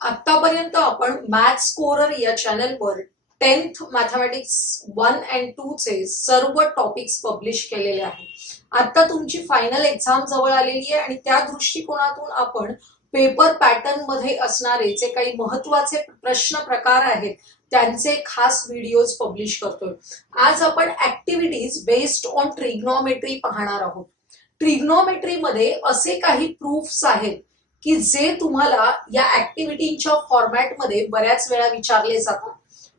आतापर्यंत आपण math scorer या चॅनलवर 10th मॅथमॅटिक्स 1 and 2 चे सर्व टॉपिक्स पब्लिश केलेले आहेत. आता तुमची फायनल एक्झाम जवळ आलेली आहे आणि त्या दृष्टिकोनातून आपण पेपर पॅटर्न मध्ये असणारे जे काही महत्वाचे प्रश्न प्रकार आहेत त्यांचे खास व्हिडिओज पब्लिश करतोय. आज आपण ऍक्टिव्हिटीज बेस्ड ऑन ट्रिग्नोमेट्री पाहणार आहोत. ट्रिग्नोमेट्री मध्ये असे काही प्रूफ्स आहेत की जे तुम्हाला या ऍक्टिव्हिटीच्या फॉर्मॅटमध्ये बऱ्याच वेळा विचारले जातात.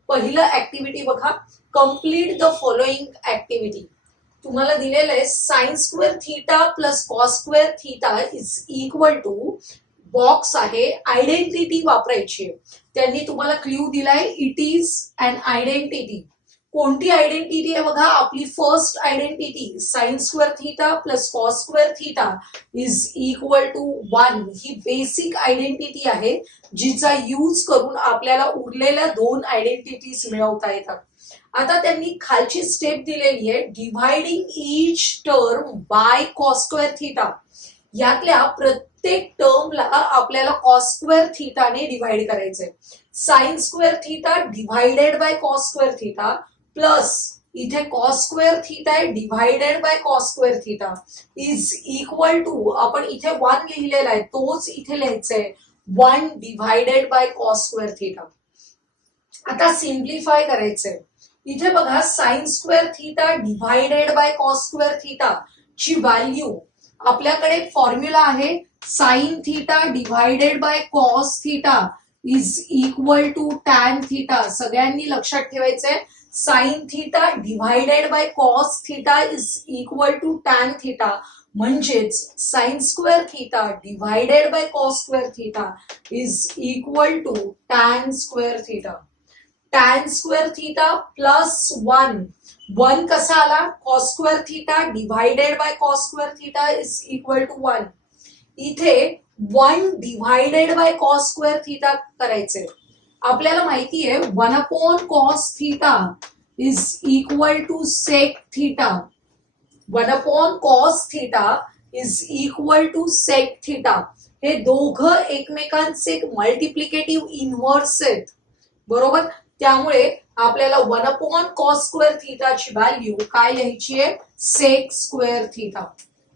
पहिलं ऍक्टिव्हिटी बघा, कम्प्लीट द फॉलोइंग ऍक्टिव्हिटी. तुम्हाला दिलेलं आहे sine square theta plus cos square theta is equal to box आहे, आयडेंटिटी वापरायची आहे. त्यांनी तुम्हाला क्ल्यू दिलाय, इट इज अन आयडेंटिटी. कोणती आयडेंटिटी आहे बघा, आपली first identity sine square theta plus cos square theta is equal to 1. ही बेसिक आयडेंटिटी आहे जिचा यूज करून आपल्याला उरलेल्या दोन आयडेंटिटीज मिळवता येतात. आता त्यांनी खालची स्टेप दिलेली आहे, dividing each term by cos square theta. यातल्या प्रत्येक टर्मला आपल्याला कॉस स्क्वेअर थीटाने डिव्हाइड करायचंय. Sine square theta divided by cos square theta plus इथे कॉस स्क्वेअर थीटा आहे divided by cos square theta is equal to, आपण इथे 1 लिहिलेला आहे तोच इथे लिहायचा आहे, 1 divided by cos square theta. आता सिम्प्लिफाय करायचंय. इथे बघा sine square theta divided by cos square theta ची व्हॅल्यू, आपल्याकडे फॉर्म्युला आहे sine theta divided by cos theta is equal to tan theta. सगळ्यांनी लक्षात ठेवायचंय, sine theta divided by cos theta is equal to tan theta. म्हणजेच sine square theta divided by cos square theta is equal to tan square theta. Tan square theta plus 1. 1 कसा आला, cos square theta divided by cos square theta is equal to 1. इथे 1 divided by cos square theta करायचे. आपल्याला माहिती आहे 1 upon cos theta is equal to sec theta. 1 upon cos theta is equal to sec theta. हे दोघं एकमेकांचे multiplicative inverse आहेत, बरोबर. त्यामुळे आपल्याला 1 अपॉन कॉस स्क्वेअर थीटाची व्हॅल्यू काय लिहायची आहे, सेक स्क्वेअर थीटा.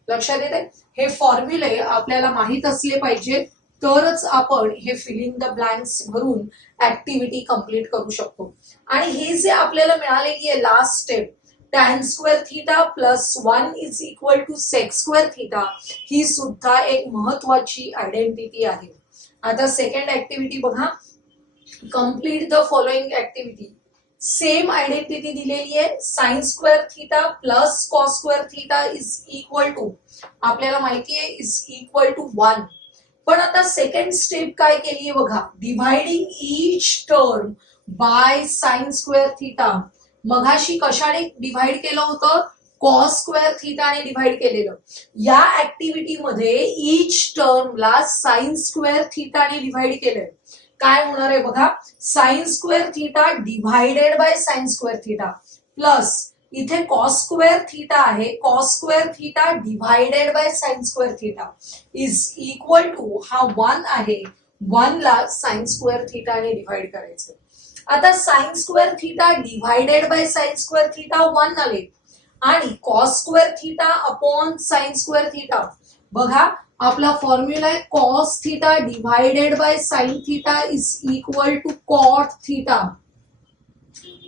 लक्षात येते, हे फॉर्म्युले आपल्याला माहित असले पाहिजे तरच आपण हे फिलिंग द ब्लँक्स भरून ऍक्टिव्हिटी कंप्लीट करू शकतो. आणि हे जे आपल्याला मिळालेली आहे last step, tan square theta plus 1 is equal to sec square theta, ही सुद्धा एक महत्वाची आयडेंटिटी आहे. आता सेकंड ऍक्टिव्हिटी बघा, complete the following activity. Same identity दिलेली आहे, sine square theta plus cos square theta is equal to, आपल्याला माहिती आहे इज इक्वल टू 1. पण आता सेकंड स्टेप काय केली आहे बघा, dividing each term by sine square theta. मगाशी कशाने डिव्हाइड केलं होतं, कॉस स्क्वेअर थीटाने डिव्हाइड केलेलं. या ऍक्टिव्हिटी मध्ये ईच टर्मला साइन स्क्वेअर थीटाने डिव्हाइड केलंय. काय होणार आहे बघा, sine square theta divided by sine square theta plus इथे कॉस स्क्वेअर थीटा आहे, cos square theta divided by sine square theta is equal to, हा 1 आहे, 1 ला साइन स्क्वेअर थीटाने डिव्हाइड करायचं. आता sine square theta divided by sine square theta 1 आले आणि cos square theta upon sine square theta. बघा आपला फॉर्म्युला आहे cos theta divided by sine theta is equal to cot theta.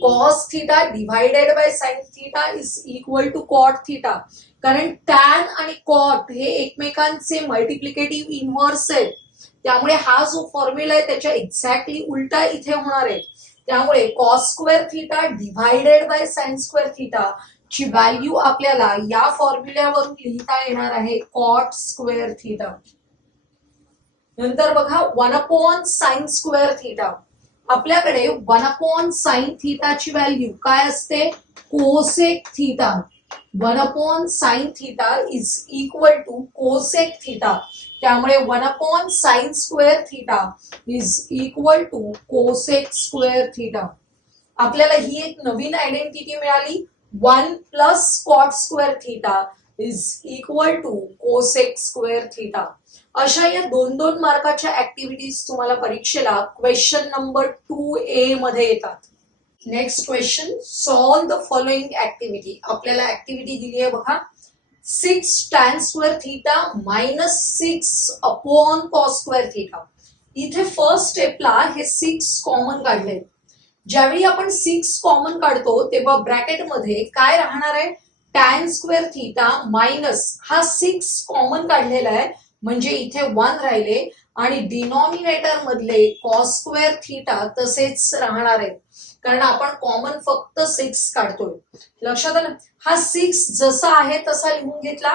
Cos theta divided by sine theta is equal to cot theta. कारण tan आणि cot हे एकमेकांचे multiplicative inverse आहेत. त्यामुळे हा जो फॉर्म्युला आहे त्याच्या एक्झॅक्टली उलटा इथे होणार आहे. त्यामुळे cos square theta divided by sine square theta ची व्हॅल्यू आपल्याला या फॉर्म्युल्यावरून लिहिता येणार आहे, कॉट स्क्वेअर थीटा. नंतर बघा 1 अपॉन साइन स्क्वेअर थीटा. आपल्याकडे 1 अपॉन साइन थीटाची व्हॅल्यू काय असते, cosec theta. 1 upon sine theta is equal to cosec theta. त्यामुळे 1 upon sine square theta is equal to cosec square theta. आपल्याला ही एक नवीन आयडेंटिटी मिळाली, 1 plus cot square theta is equal to cosec square theta. अशा या 2-2 मार्काच्या activities तुम्हाला परीक्षेला क्वेश्चन नंबर 2A मध्ये येतात. Next question, solve the following activity. आपल्याला ऍक्टिव्हिटी दिली आहे बघा, 6 tan square theta minus 6 upon cos square theta. इथे फर्स्ट स्टेपला हे 6 कॉमन काढले. ज्यावेळी आपण 6 कॉमन काढतो तेव्हा ब्रॅकेटमध्ये काय राहणार आहे, tan स्क्वेअर थिटा मायनस हा 6 कॉमन काढलेला आहे म्हणजे इथे 1 राहिले आणि डिनॉमिनेटर मधले कॉस स्क्वेअर थिटा तसेच राहणार आहे कारण आपण कॉमन फक्त 6 काढतोय. लक्षात आलं, हा 6 जसा आहे तसा लिहून घेतला.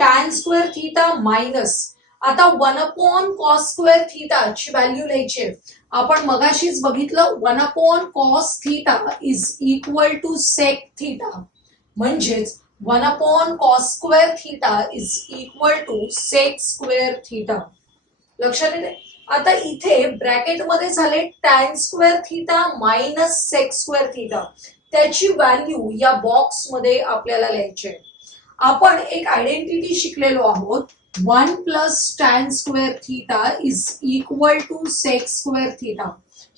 tan स्क्वेअर थिटा मायनस आता 1 अपॉन कॉस स्क्वेअर थिटा ची व्हॅल्यू लिहायची आहे. आपण मगाशीच बघितलं 1 upon cos theta is equal to sec theta, म्हणजेच 1 upon cos square theta is equal to sec square theta. लक्षात येते. आता इथे ब्रॅकेटमध्ये झाले tan square theta minus sec square theta, त्याची व्हॅल्यू या बॉक्स मध्ये आपल्याला लिहायची आहे. आपण एक आयडेंटिटी शिकलेलो आहोत, 1 plus tan square theta is equal to sec square theta.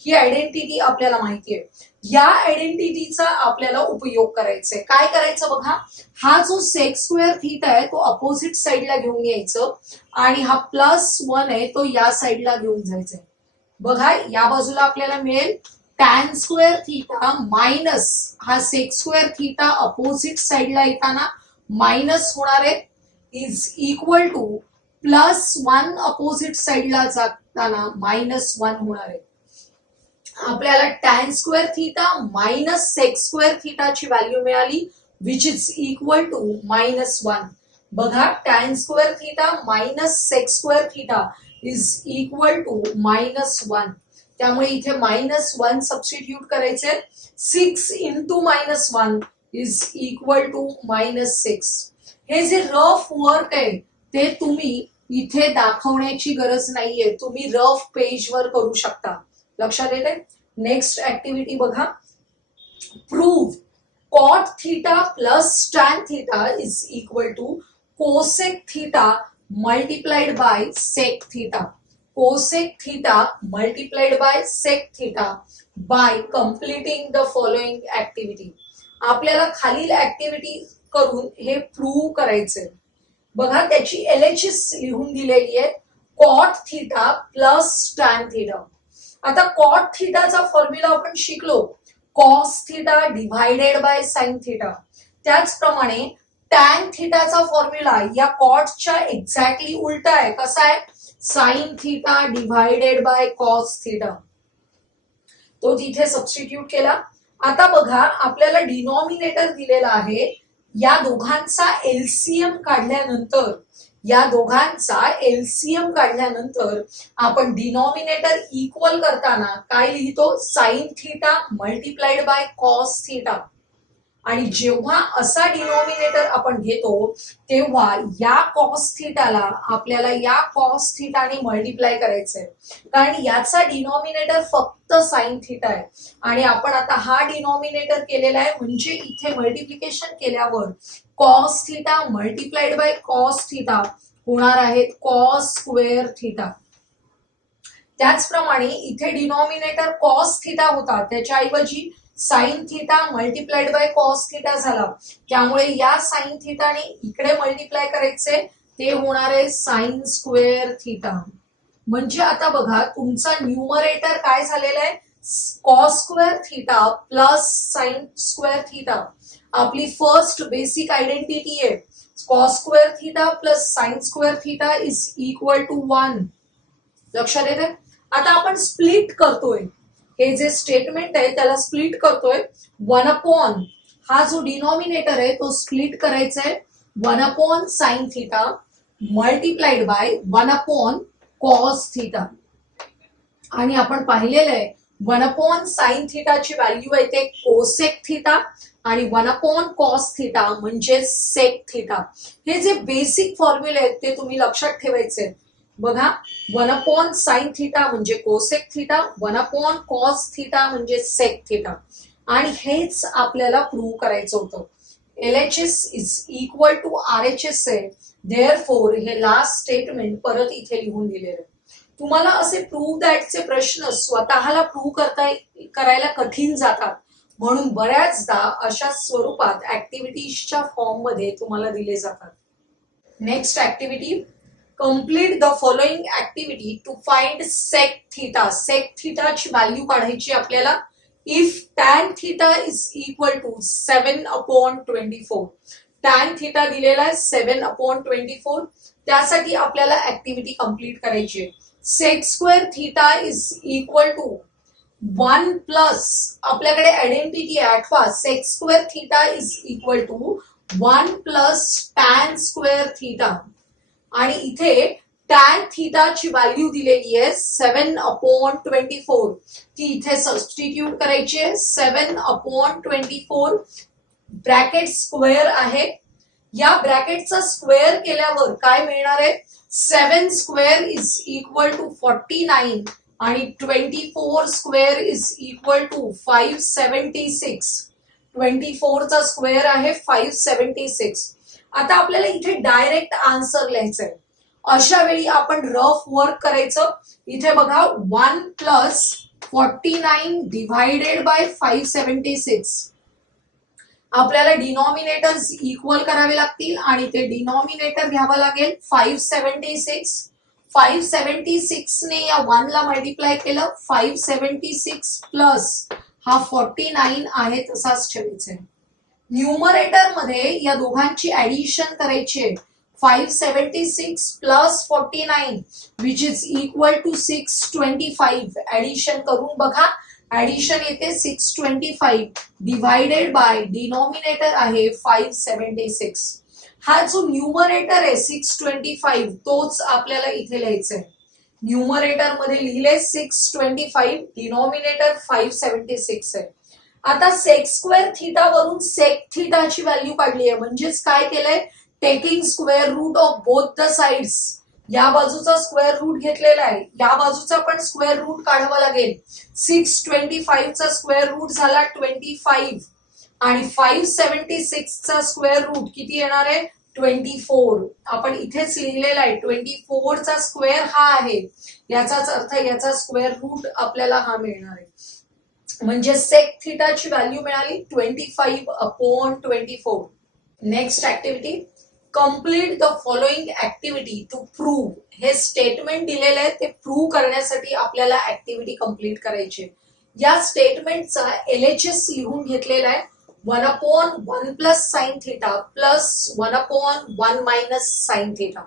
ही आयडेंटिटी आपल्याला माहिती आहे. या आयडेंटिटीचा आपल्याला उपयोग करायचा आहे. काय करायचं बघा, हा जो सेक स्क्वेअर थिटा आहे तो अपोजिट साइडला घेऊन यायचं आणि हा +1 आहे तो या साइडला घेऊन जायचा. बघा या बाजूला आपल्याला मिळेल tan स्क्वेअर थिटा मायनस हा सेक स्क्वेअर थिटा अपोजिट साइडला येताना मायनस होणार आहे इज इक्वल टू +1 अपोजिट साइडला जाताना -1 होणार आहे. आपल्याला tan square theta minus sec square थिटाची व्हॅल्यू मिळाली विच इज इक्वल टू -1. बघा tan square theta minus sec square theta is equal to -1. त्यामुळे इथे -1 सबस्टिट्यूट करायचे. 6 इंटू -1 इज इक्वल टू -6. हे जे रफ वर्क आहे ते तुम्ही इथे दाखवण्याची गरज नाहीये, तुम्ही रफ पेजवर करू शकता. लक्षात येते. नेक्स्ट ऍक्टिव्हिटी बघा, prove cot theta plus tan theta is equal to cosec theta multiplied by sec theta. Cosec theta multiplied by sec theta by completing the following activity. आपल्याला खालील ऍक्टिव्हिटी करून हे प्रूव्ह करायचे. बघा त्याची LHS लिहून दिलेली आहे, cot theta plus tan theta. आता कॉट थिटाचा फॉर्म्युला आपण शिकलो, cos theta divided by sine theta. त्याचप्रमाणे टॅन थिटाचा फॉर्म्युला या कॉटच्या एक्झॅक्टली उलटा आहे. कसा आहे, sine theta divided by cos theta. तो तिथे सबस्टिट्यूट केला. आता बघा आपल्याला डिनॉमिनेटर दिलेला आहे, या दोघांचा LCM काढल्यानंतर आपण डिनॉमिनेटर इक्वल करताना काय लिहितो, sine theta multiplied bye cos theta. आणि जेव्हा असा डिनॉमिनेटर आपण घेतो तेव्हा या कॉस थिटाला आपल्याला या कॉस थिटाने मल्टिप्लाय करायचंय, कारण याचा डिनॉमिनेटर फक्त साइन थिटा आहे आणि आपण आता हा डिनॉमिनेटर केलेला आहे, म्हणजे इथे मल्टिप्लिकेशन केल्यावर cos theta multiplied bye cos theta होणार आहे कॉस स्क्वेअर थिटा. त्याचप्रमाणे इथे डिनॉमिनेटर कॉस थिटा होता, त्याच्याऐवजी sine theta multiplied bye cos theta झाला. त्यामुळे या साइन थिटाने इकडे मल्टिप्लाय करायचे, ते होणार आहे साइन स्क्वेअर थिटा. म्हणजे आता बघा तुमचा न्यूमरेटर काय झालेला आहे, cos square theta plus sine square theta. आपली फर्स्ट बेसिक आयडेंटिटी आहे, cos square theta plus sine square theta is equal to 1. लक्षात येते. आता आपण स्प्लिट करतोय, हे जे स्टेटमेंट आहे त्याला स्प्लिट करतोय. 1 अपॉन हा जो डिनॉमिनेटर आहे तो स्प्लिट करायचा आहे 1 upon sine theta multiplied bye 1 upon cos theta. आणि आपण पाहिलेलं आहे 1 अपॉन साइन थिटाची व्हॅल्यू आहे ते कोसेक थिटा आणि 1 अपॉन कॉस थिटा म्हणजे सेक थिटा. हे जे बेसिक फॉर्म्युले आहेत ते तुम्ही लक्षात ठेवायचे. बघा 1 अपॉन साइन थिटा म्हणजे cosec theta, 1 upon cos theta म्हणजे सेक थिटा. आणि हेच आपल्याला प्रूव्ह करायचं होतं. LHS is equal to RHS आहे, देअरफॉर हे लास्ट स्टेटमेंट परत इथे लिहून दिलेलं आहे. तुम्हाला असे प्रूव्ह दॅटचे प्रश्न स्वतःला प्रूव्ह करायला कठीण जातात, म्हणून बऱ्याचदा अशा स्वरूपात ऍक्टिव्हिटीजच्या फॉर्म मध्ये तुम्हाला दिले जातात. Next activity, complete the following activity to find sec theta. Sec थीटाची व्हॅल्यू काढायची आपल्याला. If tan theta is equal to 7/24, tan theta दिलेला आहे 7/24, त्यासाठी आपल्याला ऍक्टिव्हिटी कंप्लीट करायची आहे. Sec square theta is equal to 1 plus, आपल्याकडे आयडेंटिटी आहे आठवा, sec square theta is equal to 1 plus tan square theta, आणि इथे टॅन थीटाची व्हॅल्यू दिलेली आहे 7/24, ती इथे सबस्टिट्यूट करायची आहे. 7/24 ब्रॅकेट स्क्वेअर आहे, या ब्रॅकेटचा स्क्वेअर केल्यावर काय मिळणार आहे, 7 स्क्वेअर इज इक्वल टू 49 आणि 24 स्क्वेअर इज इक्वल टू 576. 24 चा स्क्वेअर आहे 576. आता आपल्याला इथे डायरेक्ट आन्सर लिहायचंय. अशा वेळी आपण रफ वर्क करायचं. इथे बघा 1 प्लस 49 डिव्हायडेड बाय 576, आपल्याला डिनॉमिनेटर्स इक्वल करावे लागतील आणि ते डिनॉमिनेटर घ्यावं लागेल 576. 576 ने या 1 ला मल्टिप्लाय केलं, 576 प्लस हा 49 आहे तसाच ठेवायचा आहे. न्यूमरेटर मध्ये या दोघांची ऍडिशन करायची आहे. 576 plus 49 which is equal to 625. Addition करून बघा, ऍडिशन येते 625 डिव्हायडेड बाय डिनॉमिनेटर आहे 576. हा जो न्यूमरेटर आहे 625 तोच आपल्याला इथे लिहायचा आहे. न्यूमरेटर मध्ये लिहिले 625, डिनॉमिनेटर 576 आहे. आता सेक स्क्वेअर थीटा वरून सेक थीटाची व्हॅल्यू काढली आहे, म्हणजेच काय केलंय, taking square root of both the sides. या बाजूचा स्क्वेअर रूट घेतलेला आहे, या बाजूचा पण स्क्वेअर रूट काढावा लागेल. 625 चा स्क्वेअर रूट झाला 25 आणि 576 चा स्क्वेअर रूट किती येणार आहे, 24. आपण इथेच लिहिलेला आहे 24 चा स्क्वेअर हा आहे, याचाच अर्थ याचा स्क्वेअर रूट आपल्याला हा मिळणार आहे. म्हणजे सेक थीटाची व्हॅल्यू मिळाली 25/24. Next activity, complete the following activity to prove. हे स्टेटमेंट दिलेलं आहे, ते प्रूव्ह करण्यासाठी आपल्याला ऍक्टिव्हिटी कंप्लीट करायची. या स्टेटमेंटचा LHS लिहून घेतलेला आहे. 1/1 plus sine theta plus 1/1 minus sine theta.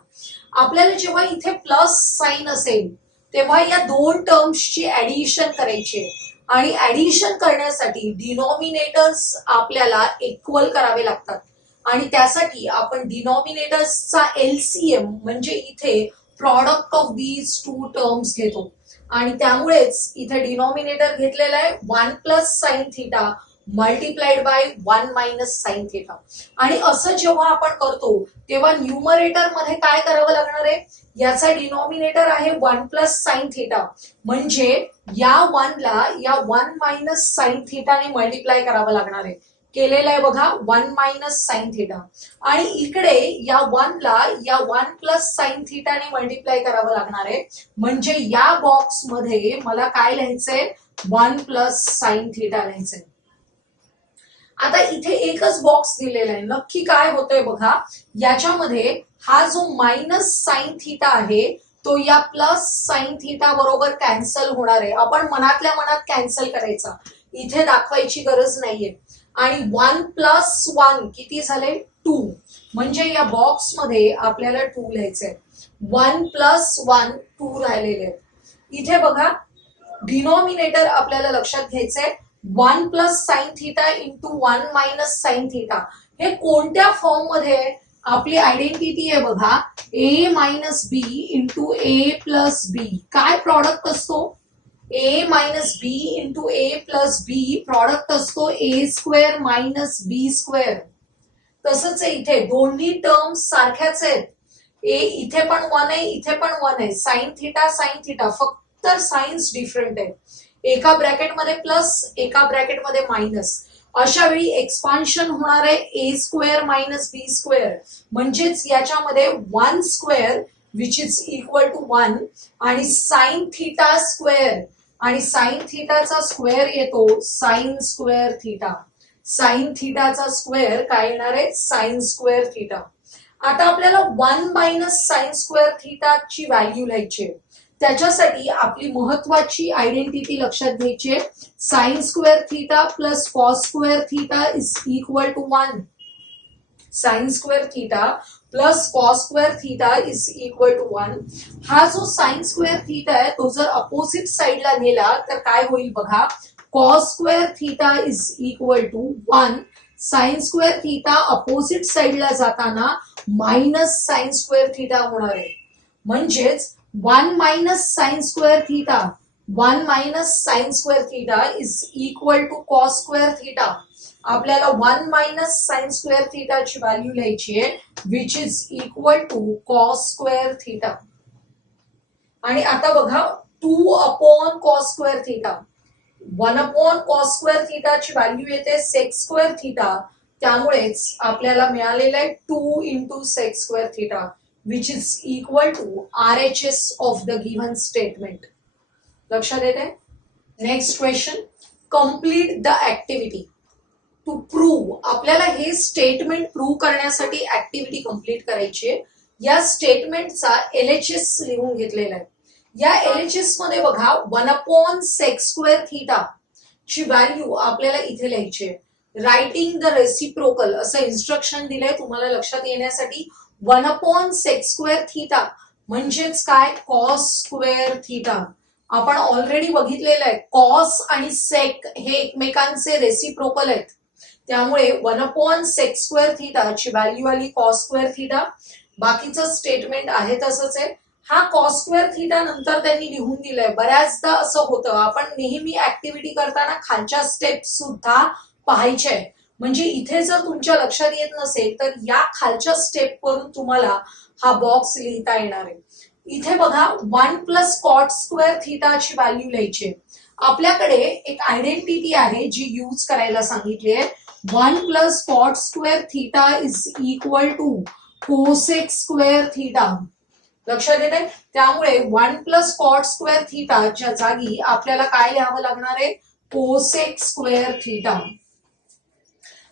आपल्याला जेव्हा इथे प्लस साइन असेल तेव्हा या दोन टर्म्सची ऍडिशन करायची आहे, आणि ऍडिशन करण्यासाठी डिनॉमिनेटर्स आपल्याला इक्वल करावे लागतात, आणि त्यासाठी आपण डिनॉमिनेटर्सचा LCM म्हणजे इथे product of these two terms घेतो, आणि त्यामुळेच इथे डिनॉमिनेटर घेतलेला आहे 1 plus sine theta multiplied bye 1 minus sine theta. आणि असं जेव्हा आपण करतो तेव्हा न्यूमरेटर मध्ये काय करावं लागणार आहे, याचा डिनॉमिनेटर आहे 1 प्लस साइन थिटा, म्हणजे या 1 ला या 1 मायनस साइन थिटाने मल्टिप्लाय करावं लागणार आहे. केलेलं आहे बघा 1 मायनस साइन थिटा, आणि इकडे या 1 ला या 1 प्लस साइन थिटाने मल्टिप्लाय करावं लागणार आहे, म्हणजे या बॉक्स मध्ये मला काय लिहायचंय, 1 प्लस साइन थिटा लिहायचंय. आता इथे एकच बॉक्स दिलेला आहे, नक्की काय होतंय बघा, याच्यामध्ये हा जो मायनस साइन थिटा आहे तो या प्लस साइन थिटा बरोबर कॅन्सल होणार आहे. आपण मनातल्या मनात कॅन्सल करायचा, इथे दाखवायची गरज नाहीये. आणि 1 प्लस 1 किती झाले, 2, म्हणजे या बॉक्स मध्ये आपल्याला 2 लिहायचंय. 1 प्लस 1 2 राहिलेले आहेत. इथे बघा डिनॉमिनेटर आपल्याला लक्षात घ्यायचंय 1 plus sine theta into 1 minus sine theta. हे कोणत्या फॉर्म मध्ये आहे, आपली आयडेंटिटी आहे बघा, a minus B into a plus B. काय प्रॉडक्ट असतो, a minus B into a plus B product असतो a square minus B square. तसंच आहे इथे दोन्ही टर्म्स सारख्याच आहेत. a इथे पण 1 आहे, इथे पण 1 आहे. साइन थिटा फक्त साइन्स डिफरंट आहे. एका ब्रॅकेटमध्ये प्लस, एका ब्रॅकेटमध्ये मायनस. अशा वेळी एक्सपान्शन होणार आहे A square minus B square, म्हणजेच याच्यामध्ये 1 square which is equal to 1 आणि साइन थीटा स्क्वेअर, आणि साइन थीटाचा स्क्वेअर येतो साइन स्क्वेअर थीटा. साइन थीटाचा स्क्वेअर काय येणार आहे साइन स्क्वेअर थीटा. आता आपल्याला 1 मायनस साइन स्क्वेअर थीटाची व्हॅल्यू लिहायची आहे. त्याच्यासाठी आपली महत्वाची आयडेंटिटी लक्षात घ्यायची आहे. Sine square theta plus cos square theta is equal to 1. Sine square theta plus cos square theta is equal to 1. हा जो साइन स्क्वेअर थीटा आहे तो जर अपोजिट साइडला नेला तर काय होईल बघा, cos square theta is equal to 1. Sine square theta opposite साइडला जाताना मायनस साइन स्क्वेअर थीटा होणार आहे. म्हणजेच 1 minus sine square theta, 1 minus sine square theta is equal to cos square theta. आपल्याला 1 मायनस साइन स्क्वेअर थीटाची value लिहायची आहे which is equal to cos square theta. आणि आता बघा 2 upon cos square theta, 1 upon cos square थीटाची value येते sec square theta, त्यामुळेच आपल्याला मिळालेलं आहे 2 into sec square theta which is equal to RHS of the given statement. लक्षात येते. Next question, complete the activity to prove. आपल्याला हे स्टेटमेंट प्रूव्ह करण्यासाठी ऍक्टिव्हिटी कम्प्लीट करायची आहे. या स्टेटमेंटचा LHS लिहून घेतलेला आहे. या LHS मध्ये बघा 1 अपॉन सेक स्क्वेअर थीटा ची व्हॅल्यू आपल्याला इथे लिहायची आहे. रायटिंग द रेसिप्रोकल असं इन्स्ट्रक्शन दिलंय तुम्हाला लक्षात येण्यासाठी. 1 अपॉन सेक स्क्वेअर थीटा म्हणजेच काय कॉस स्क्वेअर थीटा. आपण ऑलरेडी बघितलेलं आहे कॉस आणि सेक हे एकमेकांचे रेसिप्रोकल आहेत, त्यामुळे 1 अपॉन सेक स्क्वेअर थीटा ची व्हॅल्यू आली कॉस स्क्वेअर थीटा. बाकीचं स्टेटमेंट आहे तसंच आहे. हा कॉस स्क्वेअर थीटा नंतर त्यांनी लिहून दिलाय. बऱ्याचदा असं होतं आपण नेहमी ऍक्टिव्हिटी करताना खालच्या स्टेप सुद्धा पाहायच्या आहे. म्हणजे इथे जर तुमच्या लक्षात येत नसेल तर या खालच्या स्टेप वरून तुम्हाला हा बॉक्स लिहिता येणार आहे. इथे बघा 1 प्लस कॉट स्क्वेअर थीटाची व्हॅल्यू लिहायची आहे. आपल्याकडे एक आयडेंटिटी आहे जी यूज करायला सांगितली आहे. 1 plus cot square theta is equal to cosec square theta. लक्षात येत आहे. त्यामुळे 1 प्लस कॉट स्क्वेअर थीटाच्या जागी आपल्याला काय लिहावं लागणार आहे कोसेक स्क्वेअर थीटा.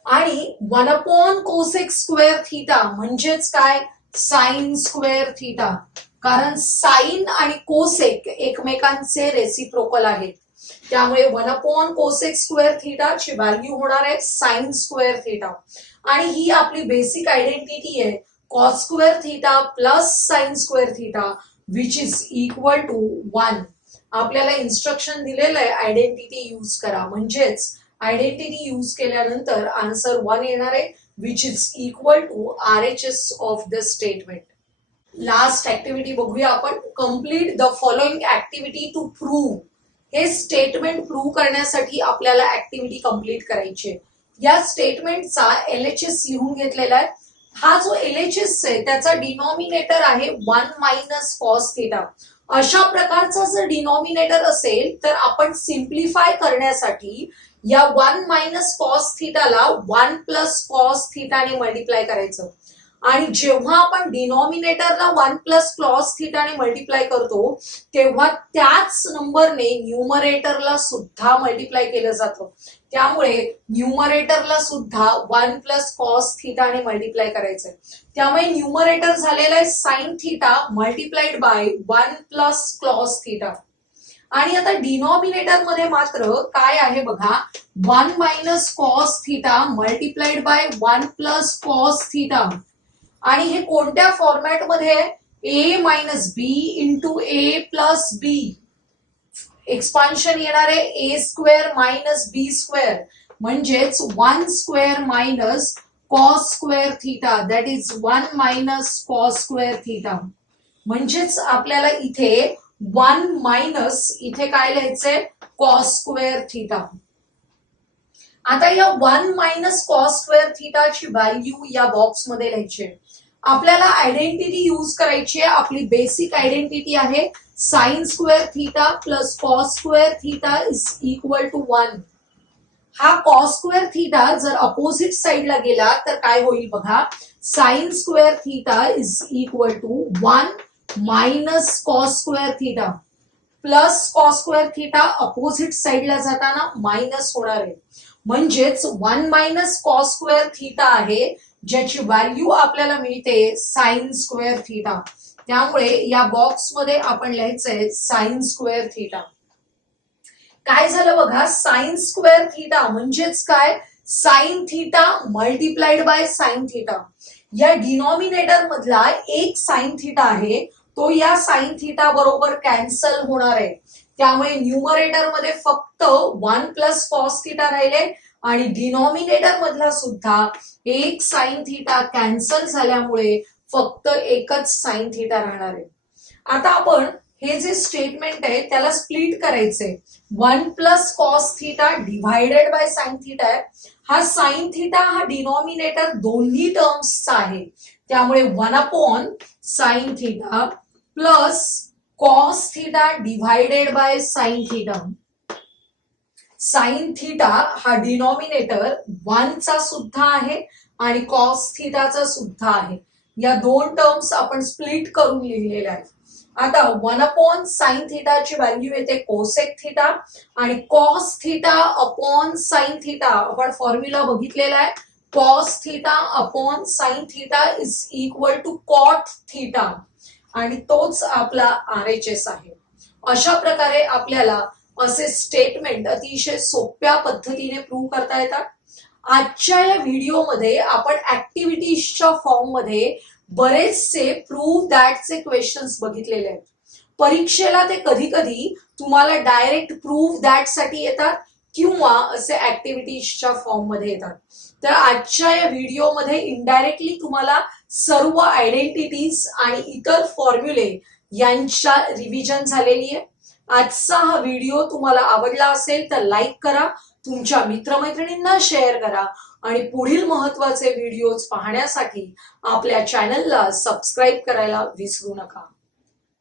आणि 1 अपॉन कोसेक स्क्वेअर थीटा म्हणजेच काय साइन स्क्वेअर थीटा, कारण साइन आणि कोसेक एकमेकांचे रेसिप्रोकल आहेत. त्यामुळे 1 अपॉन कोसेक स्क्वेअर थीटा ची व्हॅल्यू होणार आहे साइन स्क्वेअर थीटा. आणि ही आपली बेसिक आयडेंटिटी आहे cos square theta plus sine square theta which is equal to 1. आपल्याला इन्स्ट्रक्शन दिलेलं आहे आयडेंटिटी यूज करा, म्हणजेच आयडेंटिटी यूज केल्यानंतर आन्सर 1 येणार आहे which is equal to RHS of the statement. Last activity बघूया आपण. Complete the following activity to prove. हे स्टेटमेंट प्रूव्ह करण्यासाठी आपल्याला ऍक्टिव्हिटी कम्प्लीट करायची आहे. या स्टेटमेंटचा LHS लिहून घेतलेला आहे. हा जो LHS आहे त्याचा डिनॉमिनेटर आहे 1 मायनस कॉस थीटा. अशा प्रकारचा जर डिनॉमिनेटर असेल तर आपण सिम्प्लिफाय करण्यासाठी या 1 मायनस कॉस थीटाला 1 प्लस कॉस थीटाने मल्टिप्लाय करायचं. आणि जेव्हा आपण डिनॉमिनेटरला 1 प्लस कॉस थीटाने मल्टिप्लाय करतो तेव्हा त्याच नंबरने न्यूमरेटरला सुद्धा मल्टिप्लाय केलं जातं. त्यामुळे न्यूमरेटरला सुद्धा 1 प्लस कॉस थीटाने मल्टिप्लाय करायचंय. त्यामुळे न्यूमरेटर झालेला आहे sine theta multiplied by 1 plus cos theta. आणि आता डिनॉमिनेटर मध्ये मात्र काय आहे बघा 1 minus cos theta multiplied by 1 plus cos theta. आणि हे कोणत्या फॉर्मॅट मध्ये ए मायनस बी इंटू ए प्लस बी. एक्सपान्शन येणार आहे A square minus B square म्हणजेच 1 square minus cos square theta that is 1 minus cos square theta. म्हणजेच आपल्याला इथे 1 मायनस इथे काय लिहायचंय कॉस स्क्वेअर थीटा. आता या 1 मायनस कॉस स्क्वेअर थीटाची व्हॅल्यू या बॉक्स मध्ये लिहायची आहे. आपल्याला आयडेंटिटी यूज करायची आहे. आपली बेसिक आयडेंटिटी आहे sine square theta plus cos square theta is equal to 1. हा कॉस स्क्वेअर थीटा जर अपोजिट साइडला गेला तर काय होईल बघा, sine square theta is equal to 1 minus cos square theta plus cos square theta opposite साइडला जाताना मायनस होणार आहे. म्हणजेच 1 मायनस कॉस स्क्वेअर थीटा आहे, ज्याची व्हॅल्यू आपल्याला मिळते साइन स्क्वेअर थीटा. त्यामुळे या बॉक्समध्ये आपण लिहायचंय साइन स्क्वेअर थीटा. काय झालं बघा, साइन स्क्वेअर थीटा म्हणजेच काय, sine theta multiplied by sine theta. या डिनॉमिनेटर मधला एक साइन थीटा आहे, तो या साइन थीटा बरोबर कॅन्सल होणार आहे. त्यामुळे न्यूमरेटर मध्ये फक्त 1 प्लस कॉस थीटा राहिले आणि डिनॉमिनेटर मधला सुद्धा एक साइन थीटा कॅन्सल झाल्यामुळे फक्त एकच साइन थीटा राहणार आहे. आता आपण हे जे स्टेटमेंट आहे त्याला स्प्लिट करायचंय. 1 plus cos theta divided by sine theta आहे. हा साइन थीटा हा डिनॉमिनेटर दोन्ही टर्म्सचा आहे, त्यामुळे 1 upon sine theta plus cos theta divided by sine theta. Sine theta हा डिनॉमिनेटर 1 चा सुद्धा आहे आणि कॉस थीटाचा सुद्धा आहे. या दोन टर्म्स आपण स्प्लिट करून लिहिलेल्या आहेत. आता 1 अपॉन साइन थीटाची व्हॅल्यू येते कोसेक थीटा आणि cos theta upon sine theta आपण फॉर्म्युला बघितलेला आहे. Cos theta upon sine theta is equal to cot theta आणि तोच आपला RHS आहे. अशा प्रकारे आपल्याला असे स्टेटमेंट अतिशय सोप्या पद्धतीने प्रूव्ह करता येतात. आजच्या या व्हिडिओमध्ये आपण ऍक्टिव्हिटीजच्या फॉर्म मध्ये बरेचसे प्रूव्ह दॅटचे क्वेश्चन्स बघितलेले आहेत. परीक्षेला ते कधी कधी तुम्हाला डायरेक्ट प्रूव्ह दॅट साठी येतात किंवा असे ऍक्टिव्हिटीजच्या फॉर्म मध्ये येतात. तर आजच्या या व्हिडिओमध्ये इनडायरेक्टली तुम्हाला सर्व आयडेंटिटीज आणि इतर फॉर्म्युले यांच्या रिव्हिजन झालेली आहे. आजचा हा व्हिडिओ तुम्हाला आवडला असेल तर लाईक करा, तुमच्या मित्रमैत्रिणींना शेअर करा आणि पुढील महत्त्वाचे व्हिडिओज पाहण्यासाठी आपल्या चॅनलला सबस्क्राईब करायला विसरू नका.